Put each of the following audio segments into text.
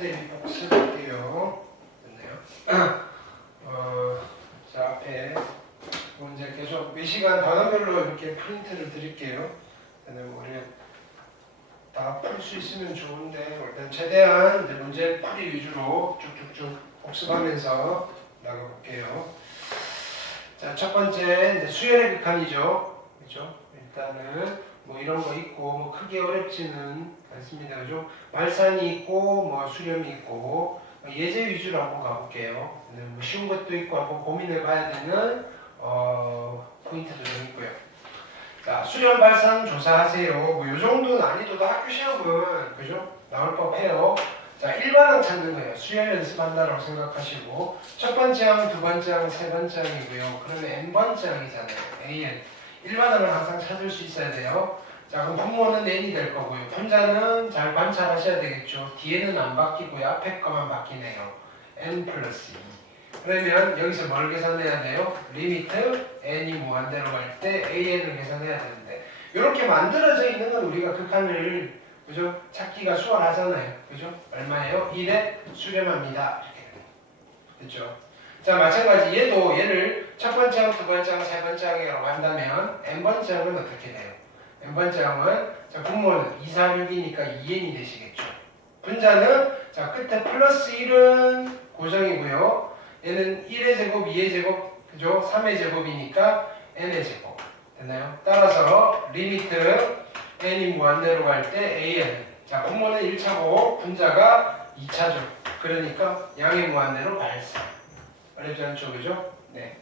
대비 복습할게요. 됐네요. 자, 앞에 이제 계속 몇 시간 단어별로 이렇게 프린트를 드릴게요. 우리 다 풀 수 있으면 좋은데 일단 최대한 이제 문제 풀이 위주로 쭉쭉쭉 복습하면서 나가볼게요. 자, 첫 번째 이제 수열의 극한이죠. 그렇죠? 일단은 뭐 이런 거 있고 뭐 크게 어렵지는 않습니다. 그죠? 말산이 있고 뭐 수렴이 있고 예제 위주로 한번 가볼게요. 뭐 쉬운 것도 있고 한번 고민해 봐야 되는 포인트도 좀 있고요. 자, 수렴 발산 조사하세요. 뭐 요 정도 난이도도 학교 시험은 그죠? 나올 법해요. 자, 1반항 찾는 거예요. 수열 연습한다라고 생각하시고 첫 번째 항, 두 번째 항, 세 번째 항이고요. 그러면 n번째 항이잖아요. an. 1반항을 항상 찾을 수 있어야 돼요. 자, 그럼 분모는 n이 될 거고요. 분자는 잘 관찰하셔야 되겠죠. 뒤에는 안 바뀌고요. 앞에 거만 바뀌네요. n 플러스 2. 그러면 여기서 뭘 계산해야 돼요? 리미트 n이 무한대로 갈 때 an을 계산해야 되는데 이렇게 만들어져 있는 건 우리가 극한을 그죠? 찾기가 수월하잖아요. 그죠? 얼마예요? 1에 수렴합니다. 이렇게 됐죠? 자, 마찬가지 얘를 첫 번째 항, 두 번째 항, 세 번째 항이라고 한다면 n번째 항은 어떻게 돼요? n번째 항은 자, 분모는 2, 4, 6이니까 2n이 되시겠죠. 분자는 자, 끝에 플러스 1은 고정이고요. 얘는 1의 제곱, 2의 제곱, 그죠? 3의 제곱이니까 n의 제곱. 됐나요? 따라서 리미트 n이 무한대로 갈 때 an. 자, 분모는 1차고 분자가 2차죠. 그러니까 양의 무한대로 발산. 어렵지 않죠? 그죠? 네.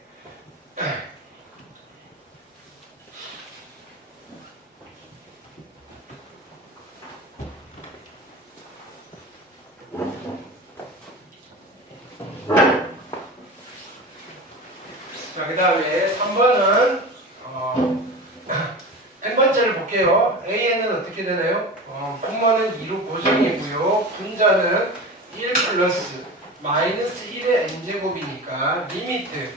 자, 그 다음에 3번은 n번째를 볼게요. an은 어떻게 되나요? 분모는 2로 고정이고요. 분자는 1 플러스 마이너스 1의 n제곱이니까 리미트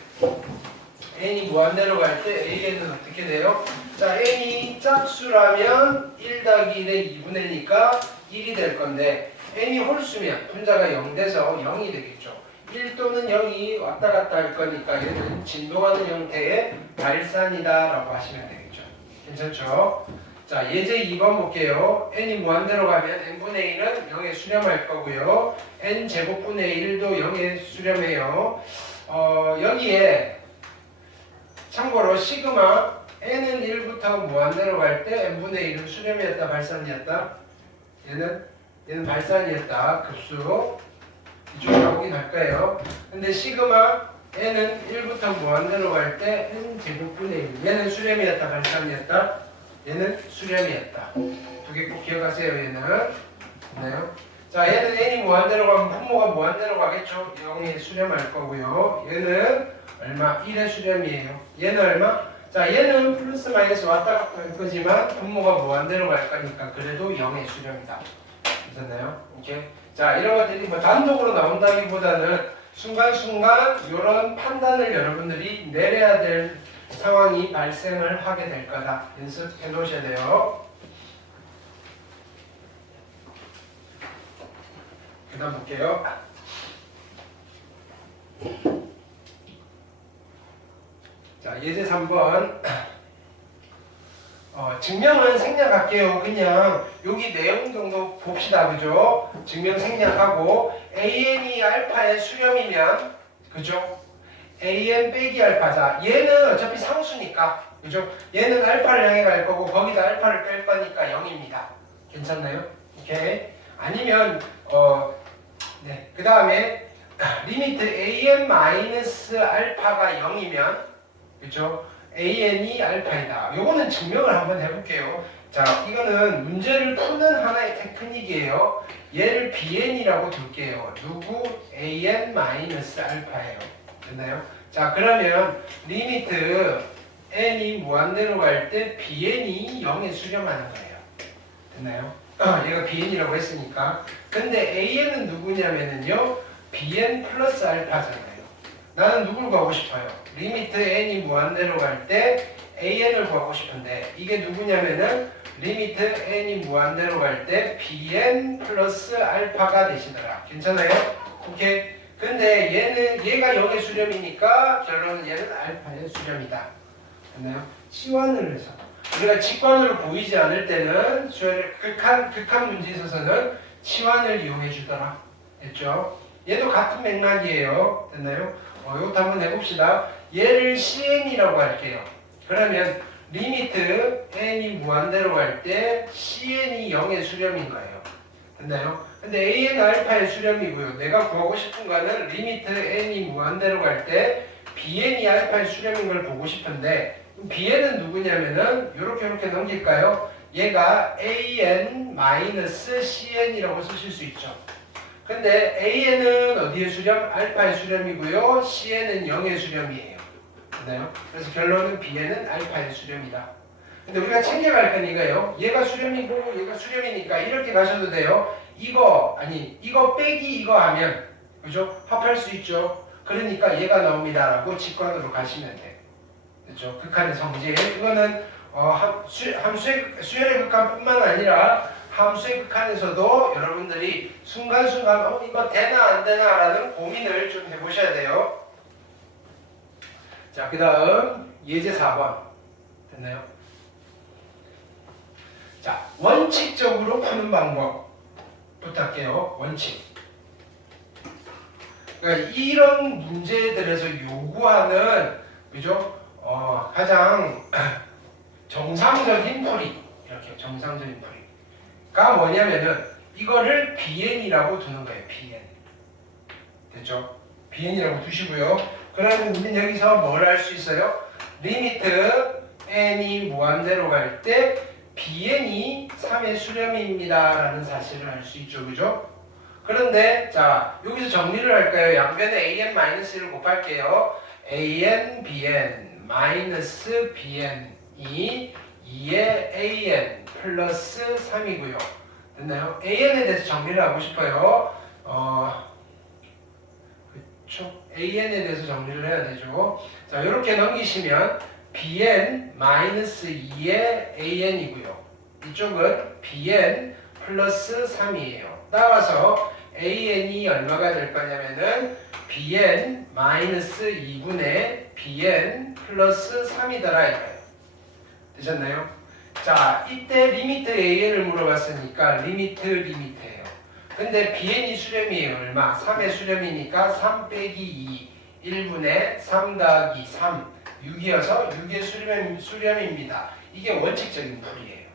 n이 무한대로 갈 때 an은 어떻게 돼요? 자, n이 짝수라면 1 더하기 1의 2분의 1이니까 1이 될 건데 n이 홀수면 분자가 0 돼서 0이 되겠죠. 1 또는 0이 왔다 갔다 할 거니까 얘는 진동하는 형태의 발산이다 라고 하시면 되겠죠. 괜찮죠? 자, 예제 2번 볼게요. n이 무한대로 가면 n분의 1은 0에 수렴할 거고요. n제곱분의 1도 0에 수렴해요. 여기에 참고로 시그마 n은 1부터 무한대로 갈 때 n분의 1은 수렴이었다 발산이었다? 얘는 발산이었다. 급수 이쪽으로 나오긴 할 거예요. 근데 시그마 n은 1부터 무한대로 갈 때 n제곱분의 1 얘는 수렴이었다 발산이었다? 얘는 수렴이었다. 두 개 꼭 기억하세요. 얘는 있나요? 자, 얘는 n이 무한대로 가면 분모가 무한대로 가겠죠. 0에 수렴할 거고요. 얘는 얼마? 1의 수렴이에요. 얘는 얼마? 자, 얘는 플러스 마이너스 왔다 갔다 할 거지만 분모가 무한대로 갈 거니까 그래도 0의 수렴이다. 됐나요? 오케이. 자, 이런 것들이 뭐 단독으로 나온다기보다는 순간순간 이런 판단을 여러분들이 내려야 될 상황이 발생을 하게 될 거다. 연습해 놓으셔야 돼요. 그 다음 볼게요. 자, 예제 3번. 증명은 생략할게요. 그냥 여기 내용 정도 봅시다. 그죠? 증명 생략하고 an이 알파의 수렴이면 그죠? an 빼기 알파자. 얘는 어차피 상수니까 그죠? 얘는 알파를 향해 갈 거고 거기다 알파를 뺄 거니까 0입니다. 괜찮나요? 오케이. 아니면 네. 그 다음에 리미트 an 마이너스 알파가 0이면 그죠? an이 알파이다. 요거는 증명을 한번 해볼게요. 자, 이거는 문제를 푸는 하나의 테크닉이에요. 얘를 bn이라고 둘게요. 누구? an 마이너스 알파예요. 됐나요? 자, 그러면 리미트 n이 무한대로 갈 때 bn이 0에 수렴하는 거예요. 됐나요? 얘가 bn이라고 했으니까. 근데 an은 누구냐면은요, bn 플러스 알파잖아요. 나는 누굴 구하고 싶어요? 리미트 n이 무한대로 갈 때 an을 구하고 싶은데 이게 누구냐면은 리미트 n이 무한대로 갈 때 bn 플러스 알파가 되시더라. 괜찮아요? 오케이. 근데 얘가 0의 수렴이니까 결론은 얘는 알파의 수렴이다. 됐나요? 치환을 해서 우리가 직관으로 보이지 않을 때는 극한 문제에 있어서는 치환을 이용해 주더라. 됐죠? 얘도 같은 맥락이에요. 됐나요? 이것도 한번 해봅시다. 얘를 cn이라고 할게요. 그러면 리미트 n이 무한대로 갈 때 cn이 0의 수렴인 거예요. 됐나요? 근데 an 알파의 수렴이고요. 내가 구하고 싶은 거는 리미트 n이 무한대로 갈 때 bn이 알파의 수렴인 걸 보고 싶은데 bn은 누구냐면은 요렇게 넘길까요? 얘가 an-cn이라고 쓰실 수 있죠. 근데 an은 어디의 수렴? 알파의 수렴이고요. cn은 0의 수렴이에요. 됐나요? 그래서 결론은 bn은 알파의 수렴이다. 근데 우리가 챙겨갈 건 이거예요. 얘가 수렴이고 얘가 수렴이니까 이렇게 가셔도 돼요. 이거 빼기 이거 하면 그죠? 합할 수 있죠. 그러니까 얘가 나옵니다라고 직관으로 가시면 돼요. 그렇죠? 극한의 성질. 이거는 수열의 극한뿐만 아니라 함수의 극한에서도 여러분들이 순간순간 이거 되나 안 되나라는 고민을 좀 해보셔야 돼요. 자, 그 다음 예제 4번 됐나요? 자, 원칙적으로 푸는 방법 부탁해요. 원칙. 그러니까 이런 문제들에서 요구하는 그죠? 가장 정상적인 풀이 이렇게 정상적인 풀이가 뭐냐면은 이거를 bn이라고 두는 거예요. bn 됐죠? bn이라고 두시고요. 그러면 우리는 여기서 뭘 할 수 있어요? 리미트 n이 무한대로 갈 때 bn이 3의 수렴입니다 라는 사실을 알 수 있죠. 그죠? 그런데 자 여기서 정리를 할까요? 양변에 an-1을 곱할게요. an, bn, 마이너스 bn이 2의 an 플러스 3이고요. 됐나요? an에 대해서 정리를 하고 싶어요. 그쵸? an에 대해서 정리를 해야 되죠. 자, 이렇게 넘기시면 bn 마이너스 2의 an이고요. 이쪽은 bn 플러스 3이에요. 따라서 an이 얼마가 될 거냐면은 bn 마이너스 2분의 bn 플러스 3이더라 이거예요. 되셨나요? 자, 이때 리미트 an을 물어봤으니까 리미트예요. 근데 bn이 수렴이에요. 얼마? 3의 수렴이니까 3 빼기 2 1분의 3 더하기 3 6이어서 6의 수렴입니다. 이게 원칙적인 풀이에요.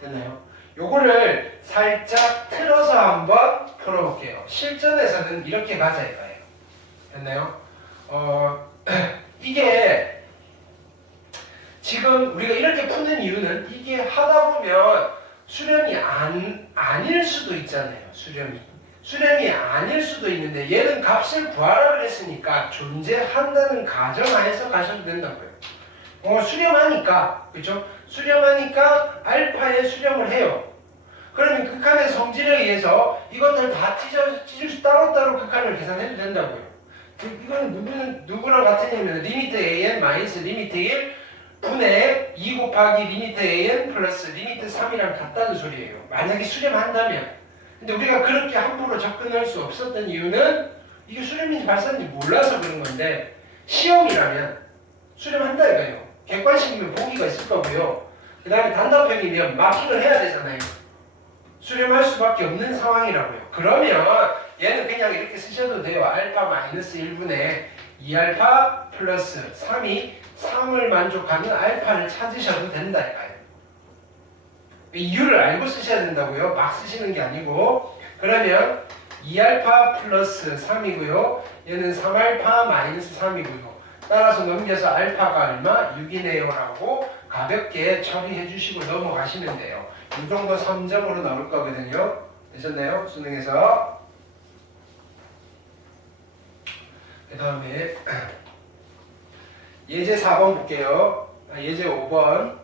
됐나요? 요거를 살짝 틀어서 한번 풀어볼게요. 실전에서는 이렇게 가자 이거예요. 됐나요? 이게 지금 우리가 이렇게 푸는 이유는 이게 하다 보면 수렴이 아닐 수도 있잖아요. 수렴이 아닐 수도 있는데 얘는 값을 구하라 그랬으니까 존재한다는 가정하에서 가셔도 된다고요. 수렴하니까 그죠? 수렴하니까 알파에 수렴을 해요. 그러면 극한의 성질에 의해서 이것들 다 따로따로 극한을 계산해도 된다고요. 이건 누구랑 같으냐면 리미트 an 마이너스 리미트 1 분의 2 곱하기 리미트 an 플러스 리미트 3이랑 같다는 소리예요. 만약에 수렴한다면. 근데 우리가 그렇게 함부로 접근할 수 없었던 이유는 이게 수렴인지 발사인지 몰라서 그런 건데 시험이라면 수렴한다 이거예요. 객관식이면 보기가 있을 거고요. 그 다음에 단답형이면 마킹을 해야 되잖아요. 수렴할 수밖에 없는 상황이라고요. 그러면 얘는 그냥 이렇게 쓰셔도 돼요. 알파 마이너스 1분의 2알파 플러스 3이 3을 만족하는 알파를 찾으셔도 된다 이거예요. 이유를 알고 쓰셔야 된다고요. 막 쓰시는 게 아니고. 그러면 2알파 플러스 3이고요. 얘는 3알파 마이너스 3이고요. 따라서 넘겨서 알파가 얼마? 6이네요 라고 가볍게 처리해 주시고 넘어가시면 돼요. 이 정도 3점으로 나올 거거든요. 되셨나요? 수능에서. 그 다음에 예제 4번 볼게요. 예제 5번.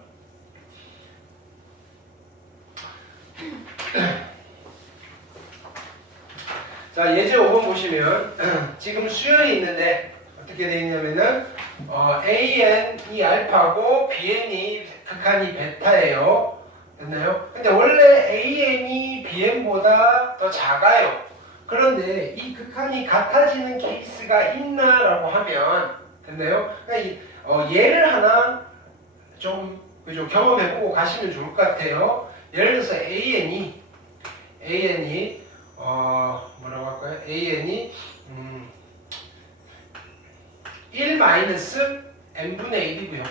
자, 예제 5번 보시면 지금 수열이 있는데 어떻게 되어 있냐면은 an이 알파고 bn이 극한이 베타예요. 됐나요? 근데 원래 AN이 BN보다 더 작아요. 그런데 이 극한이 같아지는 케이스가 있나라고 하면 됐나요? 그러니까 얘를 하나 좀 그죠? 경험해보고 가시면 좋을 것 같아요. 예를 들어서 AN이 뭐라고 할까요? AN이 1 마이너스 n분의 1이고요.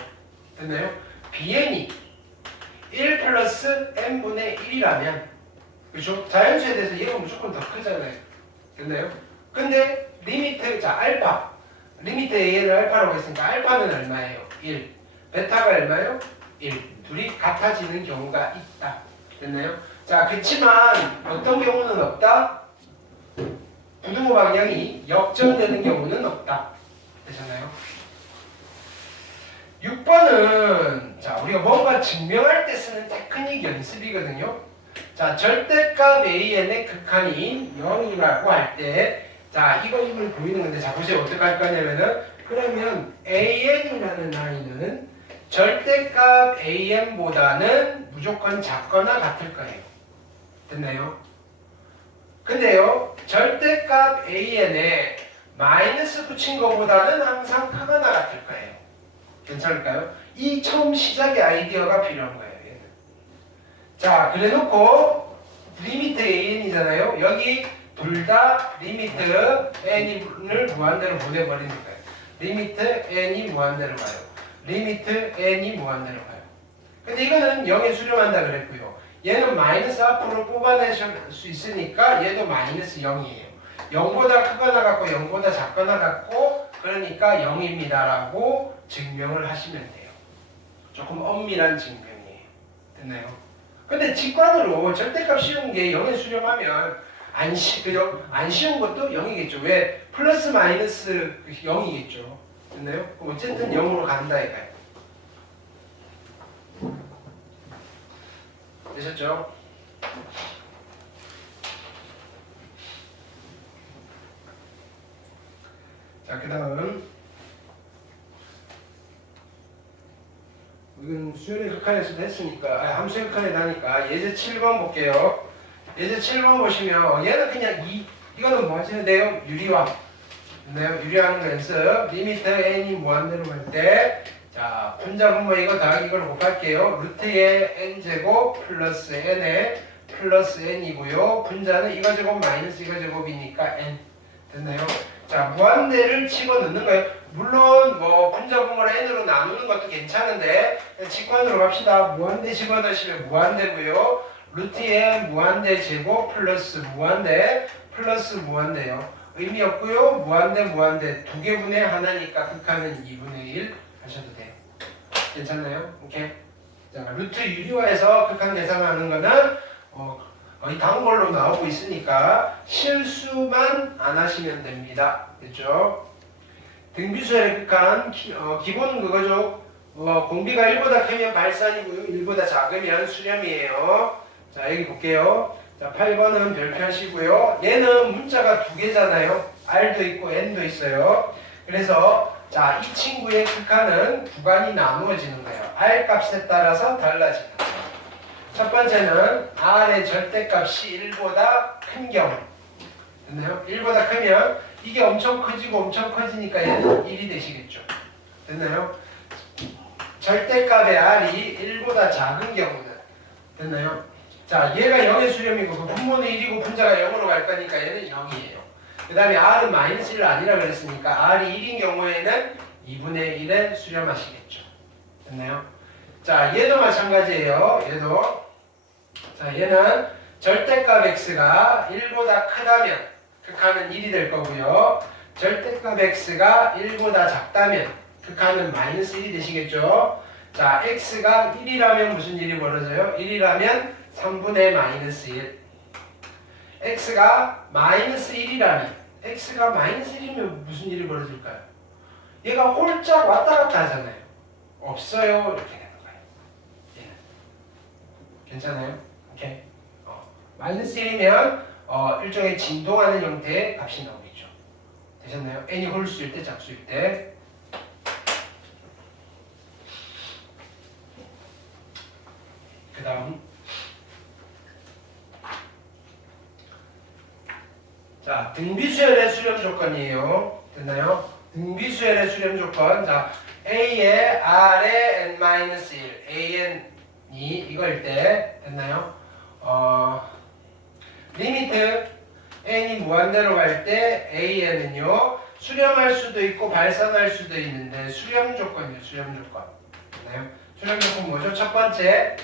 됐나요? BN이 1 플러스 n분의 1이라면 그렇죠? 자연수에 대해서 얘가 무조건 더 크잖아요. 됐나요? 근데 리미트 자 알파 리미트 AN을 알파라고 했으니까 알파는 얼마예요? 1 베타가 얼마예요? 1 둘이 같아지는 경우가 있다. 됐나요? 자 그치만 어떤 경우는 없다? 부등호 방향이 역전되는 경우는 없다. 되셨나요? 6번은 자 우리가 뭔가 증명할 때 쓰는 테크닉 연습이거든요. 자 절대값 AN의 극한이 0이라고 할 때 자 이걸 보이는 건데 자 보세요. 어떻게 할 거냐면은 그러면 AN이라는 라인은 절대값 AN보다는 무조건 작거나 같을 거예요. 됐나요? 근데요 절대값 AN에 마이너스 붙인 것보다는 항상 크거나 같을 거예요. 괜찮을까요? 이 처음 시작의 아이디어가 필요한 거예요. 얘는. 자 그래 놓고 리미트 AN이잖아요. 여기 둘 다 리미트 N을 무한대로 보내버리는 거예요. 리미트 N이 무한대로 가요. 리미트 N이 무한대로 가요. 근데 이거는 0에 수렴한다 그랬고요. 얘는 마이너스 앞으로 뽑아내실 수 있으니까 얘도 마이너스 0이에요. 0보다 크거나 같고 0보다 작거나 같고 그러니까 0입니다 라고 증명을 하시면 돼요. 조금 엄밀한 증명이에요. 됐나요? 근데 직관으로 절대값 씌운 게 0에 수렴하면 안 쉬운 것도 0이겠죠. 왜? 플러스 마이너스 0이겠죠. 됐나요? 어쨌든 0으로 간다 이거예요. 되셨죠? 자, 그 다음 이건 수열의 극한에서도 했으니까 함수의 극한에 나니까 예제 7번 볼게요. 예제 7번 보시면 얘는 그냥 이거는 뭐 하셔야 돼요? 유리화. 됐나요? 유리화하는 거 연습. 리미트 n이 무한대로 갈 때 자, 분자분모 이거 더하기 이걸 곱할게요. 루트의 n제곱 플러스 n에 플러스 n이고요. 분자는 이거 제곱 마이너스 이거 제곱이니까 n. 됐나요? 자, 무한대를 집어넣는 거예요. 물론 뭐 분자분모를 n으로 나누는 것도 괜찮은데 직관으로 갑시다. 무한대 집어넣으시면 무한대고요. 루트의 무한대 제곱 플러스 무한대 플러스 무한대요. 의미 없고요. 무한대 두 개분의 하나니까 극한은 2분의 1 하셔도 돼요. 괜찮나요? 오케이. 자, 루트 유리화에서 극한 계산하는 거는 거의 단골로 나오고 있으니까 실수만 안 하시면 됩니다. 됐죠? 등비수열의 극한 기본은 그거죠. 공비가 1보다 크면 발산이고요. 1보다 작으면 수렴이에요. 자, 여기 볼게요. 자, 8번은 별표 하시고요. 얘는 문자가 두 개잖아요. R도 있고 N도 있어요. 그래서 자, 이 친구의 극한은 구간이 나누어지는 거예요. R 값에 따라서 달라지는 거예요. 첫 번째는 R의 절대값이 1보다 큰 경우. 됐나요? 1보다 크면 이게 엄청 커지고 엄청 커지니까 얘는 1이 되시겠죠. 됐나요? 절대값의 R이 1보다 작은 경우는 됐나요? 자, 얘가 0의 수렴이고 그 분모는 1이고 분자가 0으로 갈 거니까 얘는 0이에요. 그 다음에 R은 마이너스 1 아니라 그랬으니까 R이 1인 경우에는 2분의 1에 수렴하시겠죠. 됐나요? 자, 얘도 마찬가지예요. 얘도. 자, 얘는 절대값 x가 1보다 크다면 극한은 1이 될 거고요. 절대값 x가 1보다 작다면 극한은 마이너스 1이 되시겠죠. 자, x가 1이라면 무슨 일이 벌어져요? 1이라면 3분의 마이너스 1. x가 마이너스 1이라면 x가 마이너스 1이면 무슨 일이 벌어질까요? 얘가 홀짝 왔다 갔다 하잖아요. 없어요. 이렇게 되는 거예요. 얘는. 괜찮아요? 오케이. 마이너스 1이면 일종의 진동하는 형태의 값이 나오겠죠. 되셨나요? n이 홀수일 때 작수일 때. 그 다음 자, 등비수열의 수렴 조건이에요. 됐나요? 등비수열의 수렴 조건. 자, A의 R의 n-1, AN이 이걸 때 됐나요? 리미트 n이 무한대로 갈 때 AN은요 수렴할 수도 있고 발산할 수도 있는데 수렴 조건이에요. 수렴 조건. 됐나요? 수렴 조건 뭐죠? 첫 번째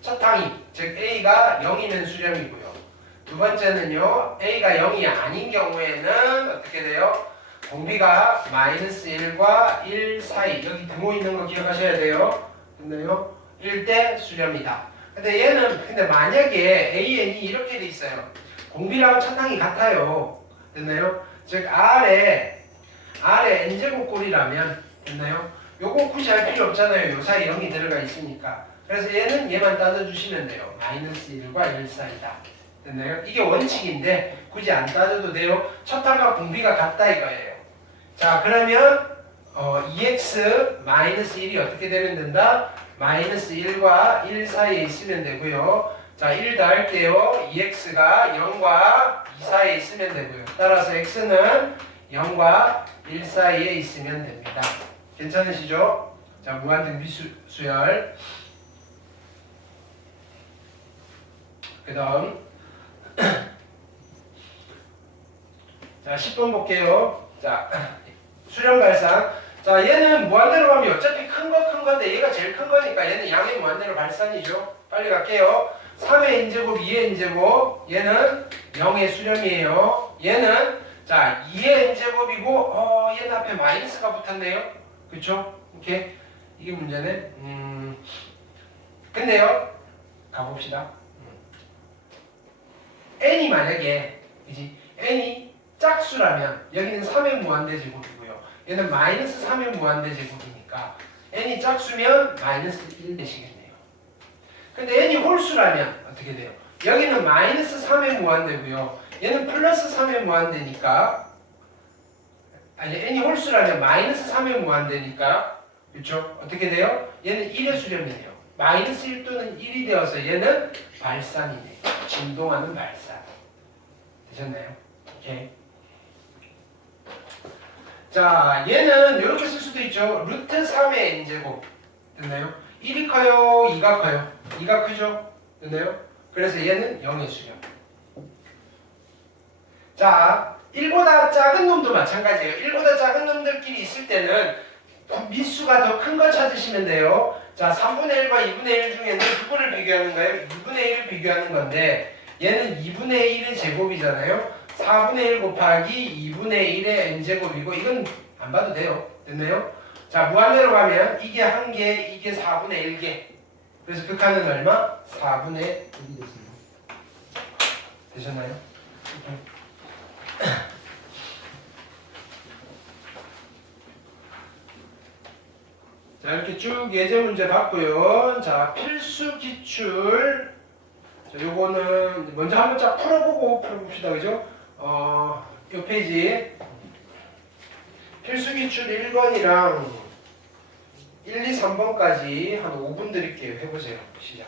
첫 항이 즉 A가 0이면 수렴이고요. 두 번째는요 A가 0이 아닌 경우에는 어떻게 돼요? 공비가 -1과 1 사이 여기 등호 있는 거 기억하셔야 돼요. 됐나요? 1대 수렴이다. 근데 만약에 AN이 이렇게 돼 있어요. 공비랑 첫항이 같아요. 됐나요? 즉 R의 n제곱꼴이라면 됐나요? 요거 굳이 할 필요 없잖아요. 요 사이 0이 들어가 있으니까. 그래서 얘만 따져주시면 돼요. -1과 1 사이다. 됐나요? 이게 원칙인데 굳이 안 따져도 돼요. 첫항과 공비가 같다 이거예요. 자 그러면 EX-1이 어떻게 되면 된다? -1과 1 사이에 있으면 되고요. 자 1 더할게요. EX가 0과 2 사이에 있으면 되고요. 따라서 X는 0과 1 사이에 있으면 됩니다. 괜찮으시죠? 자 무한등비수열 그 다음 자 10번 볼게요. 자 수렴 발산. 자 얘는 무한대로 가면 어차피 큰 건데 얘가 제일 큰 거니까 얘는 양의 무한대로 발산이죠. 빨리 갈게요. 3의 n제곱 2의 n제곱 얘는 0의 수렴이에요. 얘는 자 2의 n제곱이고 얘는 앞에 마이너스가 붙었네요. 그쵸? 오케이. 이게 문제네. 근데요 가봅시다. n이 만약에 그지? n이 짝수라면 여기는 3의 무한대 제곱이고요. 얘는 -3의 무한대 제곱이니까 n이 짝수면 -1 되시겠네요. 근데 n이 홀수라면 어떻게 돼요? 여기는 -3의 무한대고요. 얘는 +3의 무한대니까 아니 n이 홀수라면 -3의 무한대니까 그렇죠? 어떻게 돼요? 얘는 1의 수렴이에요. -1 또는 1이 되어서 얘는 발산이네요. 진동하는 발산. 되셨나요? 오케이. 자, 얘는 이렇게 쓸 수도 있죠. √3의 n제곱. 됐나요? 1이 커요? 2가 커요? 2가 크죠? 됐나요? 그래서 얘는 0의 수렴. 자, 1보다 작은 놈도 마찬가지예요. 1보다 작은 놈들끼리 있을 때는 밑수가 더 큰 거 찾으시면 돼요. 자, 3분의 1과 2분의 1 중에는 누구를 비교하는 거예요? 2분의 1을 비교하는 건데 얘는 2분의 1의 제곱이잖아요. 4분의 1 곱하기 2분의 1의 n제곱이고 이건 안 봐도 돼요. 됐나요? 자, 무한대로 가면 이게 1개, 이게 4분의 1개. 그래서 극한은 얼마? 4분의 1이 됐습니다. 되셨나요? 자, 이렇게 쭉 예제 문제 봤고요. 자, 필수 기출. 자, 요거는 먼저 한번 쫙 풀어보고 풀어봅시다. 그죠? 요 페이지. 필수 기출 1번이랑 1, 2, 3번까지 한 5분 드릴게요. 해보세요. 시작.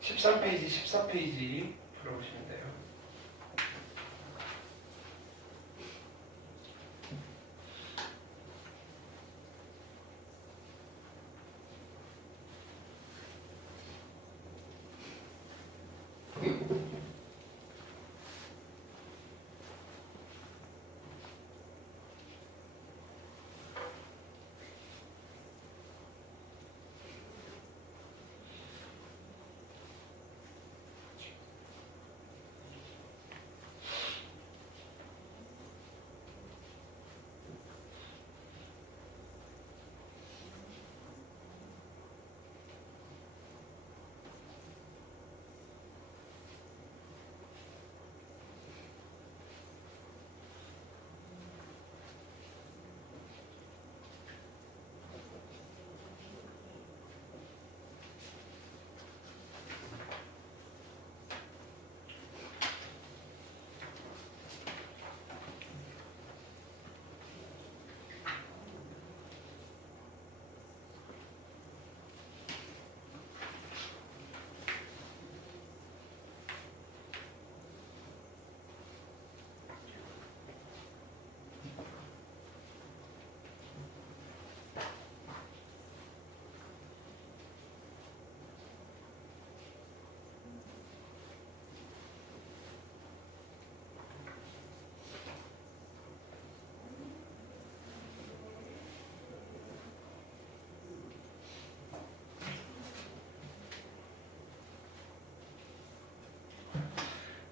십 13페이지, 14페이지 풀어보시면 돼요.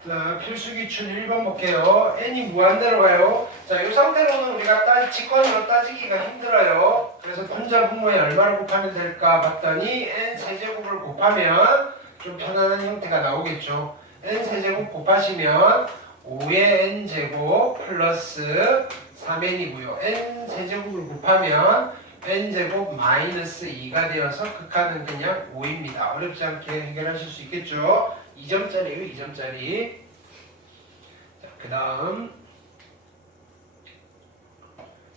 자, 필수기출 1번 볼게요. n이 무한대로 가요. 자, 이 상태로는 우리가 직관으로 따지기가 힘들어요. 그래서 분자 분모에 얼마를 곱하면 될까 봤더니 n 세제곱을 곱하면 좀 편안한 형태가 나오겠죠. n 세제곱 곱하시면 5의 n제곱 플러스 3n이고요. n 세제곱을 곱하면 n제곱 마이너스 2가 되어서 극한은 그냥 5입니다. 어렵지 않게 해결하실 수 있겠죠. 2점짜리예요. 2점짜리. 자, 그 다음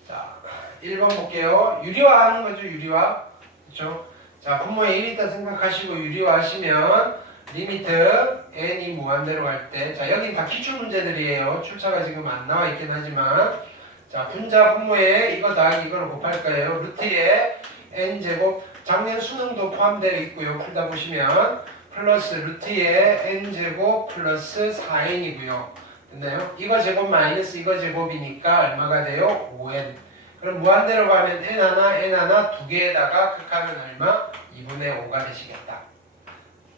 자 1번 볼게요. 유리화하는 거죠. 유리화. 그렇죠? 자, 분모에 1이 있다 생각하시고 유리화하시면 리미트 n이 무한대로 갈 때, 자, 여긴 다 기출 문제들이에요. 출처가 지금 안 나와 있긴 하지만, 자, 분자 분모에 이거 더하기 이거를 곱할 거예요. 루트에 n제곱, 작년 수능도 포함되어 있고요. 풀다 보시면 플러스 루트에 n제곱 플러스 4n이고요. 됐나요? 이거 제곱 마이너스 이거 제곱이니까 얼마가 돼요? 5n. 그럼 무한대로 가면 n 하나 두 개에다가 극하면 얼마? 2분의 5가 되시겠다.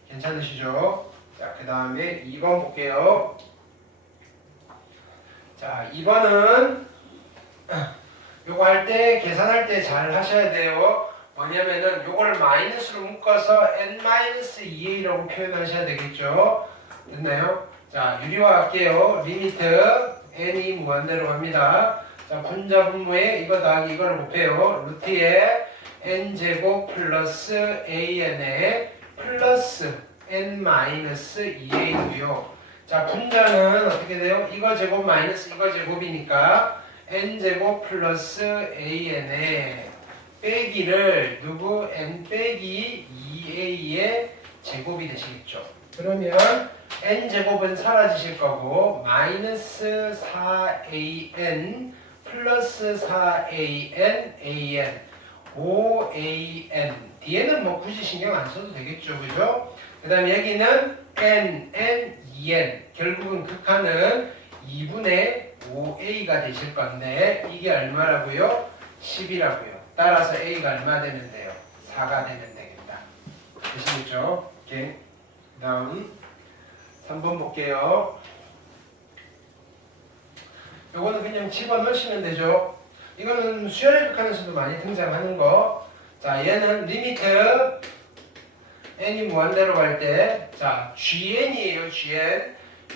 괜찮으시죠? 자, 그 다음에 2번 볼게요. 자, 2번은 요거 할 때, 계산할 때 잘 하셔야 돼요. 뭐냐면은 요거를 마이너스로 묶어서 n-2a라고 표현하셔야 되겠죠? 됐나요? 자, 유리화 할게요. 리미트 n이 무한대로 갑니다. 자, 분자 분모에 이거 더하기 이거를 곱해요. 루트에 n제곱 플러스 an에 플러스 n-2a이고요. 자, 분자는 어떻게 돼요? 이거 제곱 마이너스 이거 제곱이니까 n제곱 플러스 an에 빼기를 누구? n 빼기 2a의 제곱이 되시겠죠. 그러면 n제곱은 사라지실 거고 마이너스 4an 플러스 4an an 5an 뒤에는 뭐 굳이 신경 안 써도 되겠죠. 그죠? 그 다음에 여기는 n, 2n 결국은 극한은 2분의 5a가 되실 건데 이게 얼마라고요? 10이라고요. 따라서 a가 얼마 되면 돼요? 4가 되면 되겠다. 되시겠죠? 오케이. 그 다음 3번 볼게요. 요거는 그냥 집어넣으시면 되죠. 이거는 수열의 극한에서도 많이 등장하는 거. 자, 얘는 리미트 n이 무한대로 갈 때, 자, gn이에요.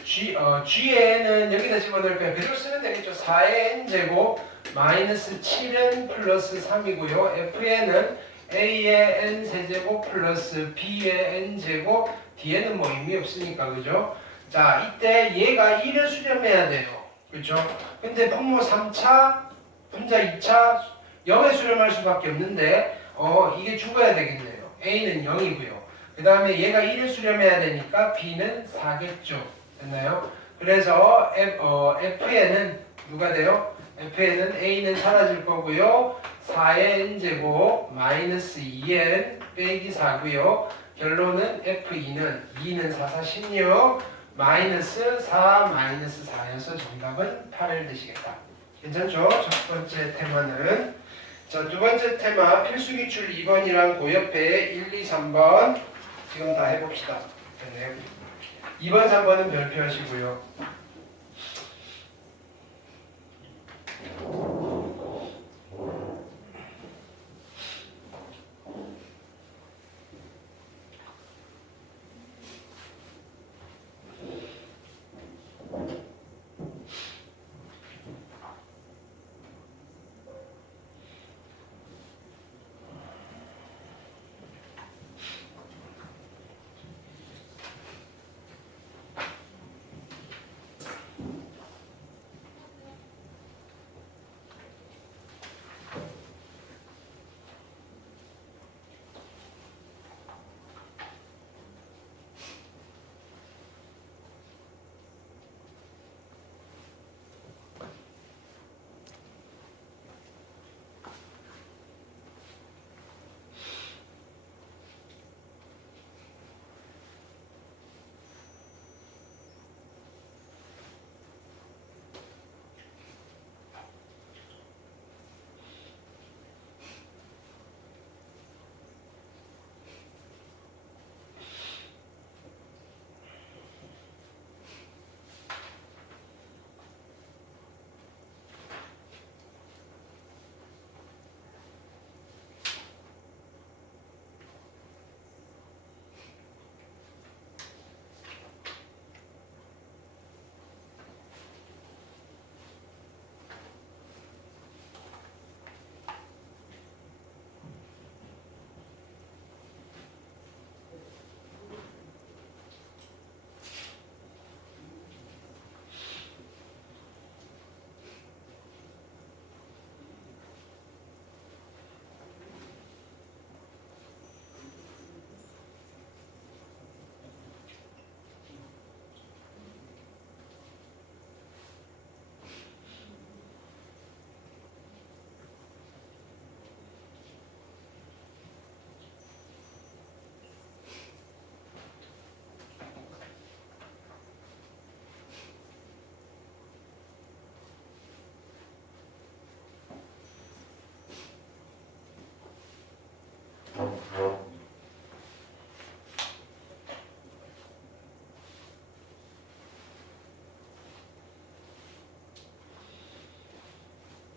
gn은 여기다 집어넣을 거예요. 그대로 쓰면 되겠죠. 4의 n제곱 마이너스 7n 플러스 3이고요. fn은 a의 n 세제곱 플러스 b의 n제곱, 뒤에는 뭐 의미 없으니까, 그죠? 자, 이때 얘가 1을 수렴해야 돼요. 그죠? 근데 분모 3차, 분자 2차 0에 수렴할 수밖에 없는데 이게 죽어야 되겠네요. a는 0이고요. 그 다음에 얘가 1을 수렴해야 되니까 b는 4겠죠. 됐나요? 그래서 fn은 누가 돼요? fn은 a는 사라질 거고요. 4의 n제곱 마이너스 2n 빼기 4고요. 결론은 f2는 2는 4, 4, 16 마이너스 4 마이너스 4여서 정답은 8을 되시겠다. 괜찮죠? 첫 번째 테마는. 자, 두 번째 테마 필수기출 2번이랑 그 옆에 1, 2, 3번 지금 다 해봅시다. 네. 2번, 3번은 별표 하시고요.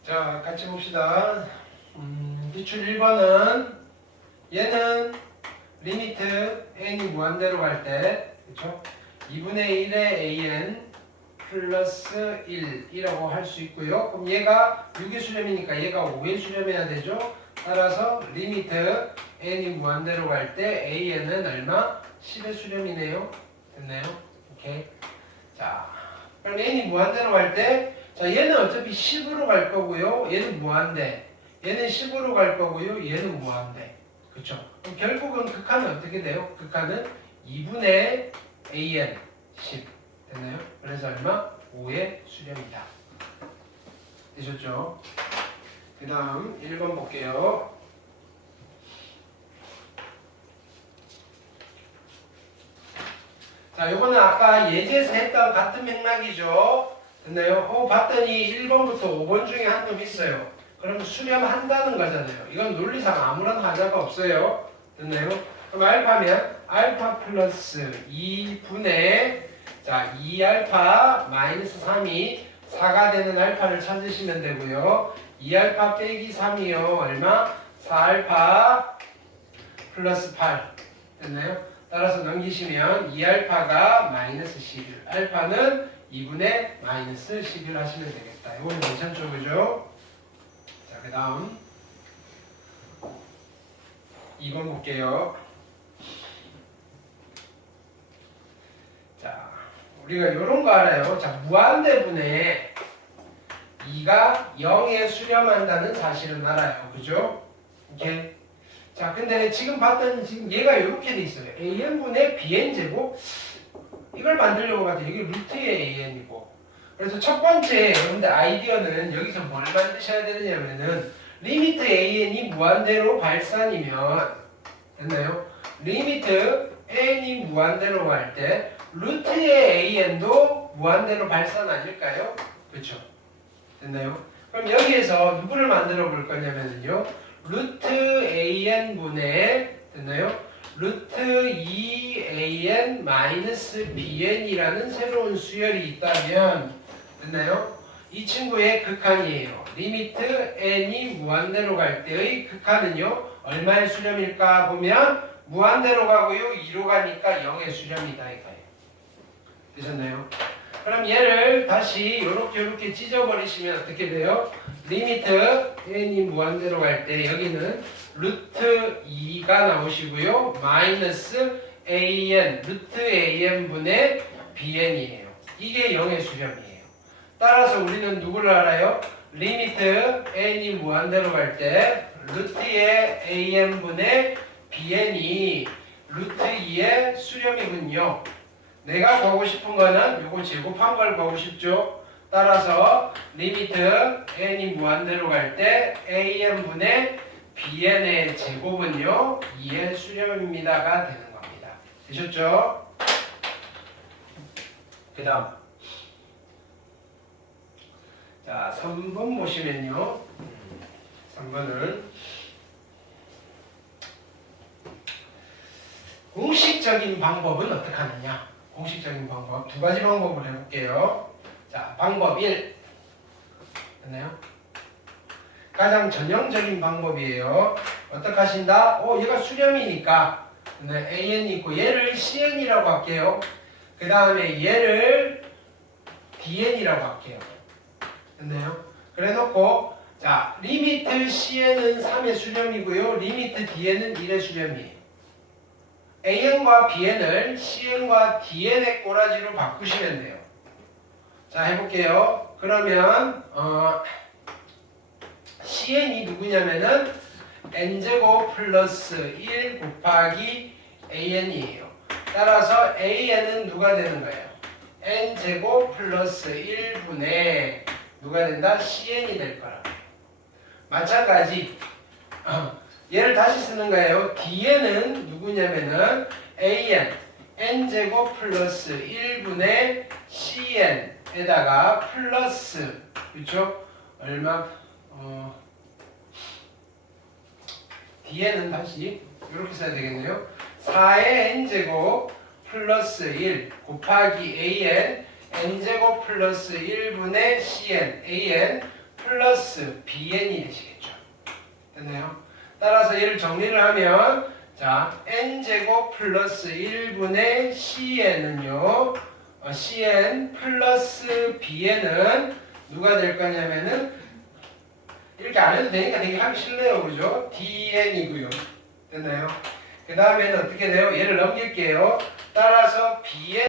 자, 같이 봅시다. 기출 1번은 얘는 리미트 n이 무한대로 갈 때, 그쵸? 2분의 1의 an 플러스 1이라고 할 수 있고요. 그럼 얘가 6의 수렴이니까 얘가 5의 수렴해야 되죠. 따라서 리미트 n이 무한대로 갈 때 an은 얼마? 10의 수렴이네요. 됐나요? 오케이. 자, 그럼 n이 무한대로 갈 때, 자, 얘는 어차피 10으로 갈 거고요. 얘는 무한대. 얘는 10으로 갈 거고요. 얘는 무한대. 그쵸? 그럼 결국은 극한은 어떻게 돼요? 극한은 2분의 an 10. 됐나요? 그래서 얼마? 5의 수렴이다. 되셨죠? 그 다음 1번 볼게요. 자, 요거는 아까 예제에서 했던 같은 맥락이죠. 됐나요? 봤더니 1번부터 5번 중에 한 놈 있어요. 그럼 수렴한다는 거잖아요. 이건 논리상 아무런 하자가 없어요. 됐나요? 그럼 알파면 알파 플러스 2분의 자 2알파 마이너스 3이 4가 되는 알파를 찾으시면 되고요. 2알파 빼기 3이요. 얼마? 4알파 플러스 8 됐나요? 따라서 넘기시면 2알파가 마이너스 11 알파는 2분의 마이너스 11 하시면 되겠다. 이거는 괜찮죠? 그죠? 자, 그 다음 2번 볼게요. 자, 우리가 이런 거 알아요. 자, 무한대분에 2가 0에 수렴한다는 사실은 알아요. 그죠? 오케이. 자, 근데 지금 봤더니 지금 얘가 이렇게 돼 있어요. an분의 bn제곱 이걸 만들려고 하더니 이게 루트의 an이고 그래서 첫 번째 여러분들 아이디어는 여기서 뭘 만드셔야 되느냐면은 리미트 an이 무한대로 발산이면 됐나요? 리미트 n이 무한대로 갈 때 루트의 an도 무한대로 발산 아닐까요? 그렇죠? 됐나요? 그럼 여기에서 누구를 만들어 볼 거냐면요. 루트 an분의 됐나요? 루트 2an 마이너스 bn이라는 새로운 수열이 있다면 됐나요? 이 친구의 극한이에요. 리미트 n이 무한대로 갈 때의 극한은요. 얼마의 수렴일까 보면 무한대로 가고요. 2로 가니까 0의 수렴이다 이거예요. 되셨나요? 그럼 얘를 다시 이렇게 찢어버리시면 어떻게 돼요? 리미트 n이 무한대로 갈 때 여기는 루트 2가 나오시고요. 마이너스 an, 루트 an분의 bn이에요. 이게 0의 수렴이에요. 따라서 우리는 누구를 알아요? 리미트 n이 무한대로 갈 때 루트의 an분의 bn이 루트 2의 수렴이군요. 내가 구하고 싶은 거는 요거 제곱한 걸 구하고 싶죠. 따라서 리미트 n이 무한대로 갈 때 an분의 bn의 제곱은요 2의 수렴입니다가 되는 겁니다. 되셨죠? 그 다음 자 3번 보시면요 3번은 공식적인 방법은 어떻게 하느냐. 공식적인 방법 두 가지 방법을 해볼게요. 자, 방법 1 됐나요? 가장 전형적인 방법이에요. 어떻게 하신다? 얘가 수렴이니까 an이 있고 얘를 cn이라고 할게요. 그 다음에 얘를 dn이라고 할게요. 됐나요? 그래 놓고 자 리미트 cn은 3의 수렴이고요. 리미트 dn은 1의 수렴이에요. an과 bn을 cn과 dn의 꼬라지로 바꾸시면 돼요. 자 해볼게요. 그러면 cn이 누구냐면은 n제곱 플러스 1 곱하기 an이에요. 따라서 an은 누가 되는 거예요? n제곱 플러스 1분의 누가 된다? cn이 될 거라. 마찬가지 얘를 다시 쓰는 거예요. dn은 누구냐면은 an n제곱 플러스 1분의 cn에다가 플러스 그렇죠? 얼마 dn은 다시 이렇게 써야 되겠네요. 4의 n제곱 플러스 1 곱하기 an n제곱 플러스 1분의 cn an 플러스 bn이 되시겠죠. 됐나요? 따라서 얘를 정리를 하면 자 n제곱 플러스 1분의 cn은요 cn 플러스 bn은 누가 될 거냐면은 이렇게 안 해도 되니까 되게 하기 싫네요. 그죠? dn이고요. 됐나요? 그 다음에는 어떻게 돼요? 얘를 넘길게요. 따라서 bn